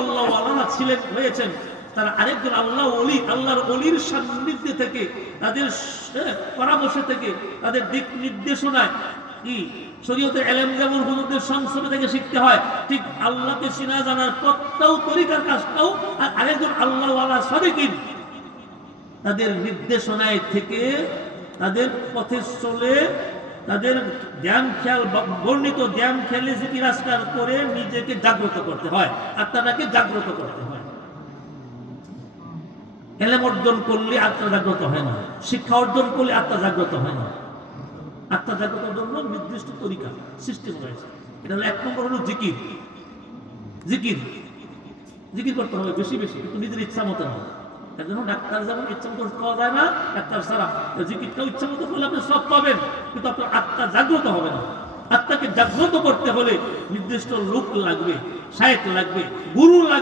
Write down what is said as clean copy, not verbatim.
আল্লাহ ওয়ালা ছিলেন হয়েছেন, তারা আরেকজন আল্লাহ ওলি, আল্লাহর ওলির সান্নিধ্য থেকে, তাদের পরামর্শ থেকে, তাদের দিক নির্দেশনায় কি শরীয়তের ইলম যেমন হুজুরদের সংসদ থেকে শিখতে হয়, ঠিক আল্লাহকে চিনা জানার পথটাও, তরিকার কাজটাও আর আরেকজন আল্লাহ ওয়ালা সাদিকিন তাদের নির্দেশনায় থেকে, তাদের পথে চলে, তাদের জ্ঞান খেয়াল, বর্ণিত জ্ঞান খেয়ালে জিকির আজকার করে নিজেকে জাগ্রত করতে হয়, আত্মাটাকে জাগ্রত করতে হয়। এলেম অর্জন করলে আত্মা জাগ্রত হয় না, শিক্ষা অর্জন করলে আত্মা জাগ্রত হয় না। আত্মা জাগ্রতের জন্য নির্দিষ্ট তরিকা সিস্টেম রয়েছে। এটা হলো 1 নম্বর হলো জিকির। জিকির জিকির করতে হবে বেশি বেশি, কিন্তু নিজের ইচ্ছা মতো না। তার জন্য ডাক্তার যেমন ইচ্ছা মতো পাওয়া যায় না, ডাক্তার ছাড়া জিকিরটাও ইচ্ছা মতো করলে আপনি সব পাবেন, কিন্তু আপনার আত্মা জাগ্রত হবে না। আত্মাকে জাগ্রত করতে হলে নির্দিষ্ট লোক লাগবে, শায়েখ লাগবে, গুরু লাগবে।